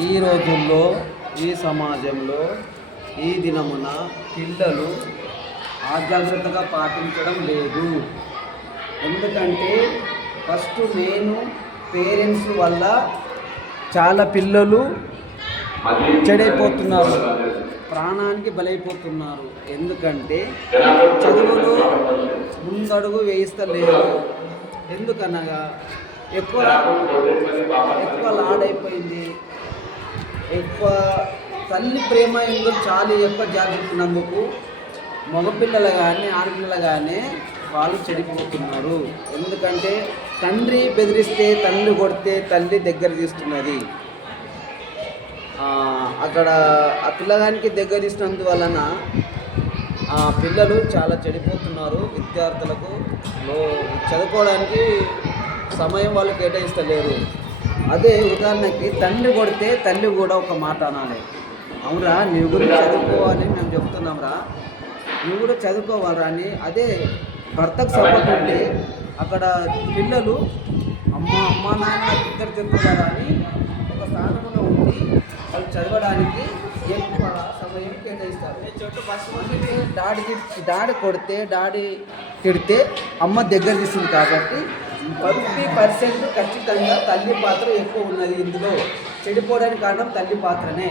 ఈ రోజుల్లో ఈ సమాజంలో ఈ దినమున పిల్లలు అజాగ్రత్తగా పాటించడం లేదు. ఎందుకంటే ఫస్ట్ నేను పేరెంట్స్ వల్ల చాలా పిల్లలు చెడైపోతున్నారు, ప్రాణానికి బలైపోతున్నారు. ఎందుకంటే చదువులో ముందడుగు వేయిస్తలేరు. ఎందుకనగా ఎక్కువ లాడైపోయింది. ఎక్కువ తల్లి ప్రేమ ఎందుకు చాలా ఎక్కువ జాగ్రత్తనందుకు మగపిల్లలు కానీ ఆడపిల్లలు కానీ వాళ్ళు చెడిపోతున్నారు. ఎందుకంటే తండ్రి బెదిరిస్తే, తల్లి కొడితే తల్లి దగ్గర తీస్తున్నది. అక్కడ ఆ పిల్లగానికి దగ్గర తీసినందువలన పిల్లలు చాలా చెడిపోతున్నారు. విద్యార్థులకు చదువుకోవడానికి సమయం వాళ్ళు కేటాయిస్తలేరు. అదే ఉదాహరణకి తండ్రి కొడితే తల్లి కూడా ఒక మాట అనాలి, అవురా నువ్వు కూడా చదువుకోవాలి మేము చెప్తున్నాంరా, నువ్వు కూడా చదువుకోవాలరా అని. అదే భర్తకు సపోర్ట్ ఉంటే అక్కడ పిల్లలు అమ్మ నాన్న ఇద్దరు చెప్తున్నారా అని ఒక స్థానంలో ఉండి వాళ్ళు చదవడానికి ఎక్కువ సమయం కేటాయిస్తారు. డాడీ కొడితే డాడీ తిడితే అమ్మ దగ్గర తీస్తుంది. కాబట్టి 50% ఖచ్చితంగా తల్లి పాత్ర ఎక్కువ ఉన్నది. ఇందులో చెడిపోవడానికి కారణం తల్లి పాత్రనే.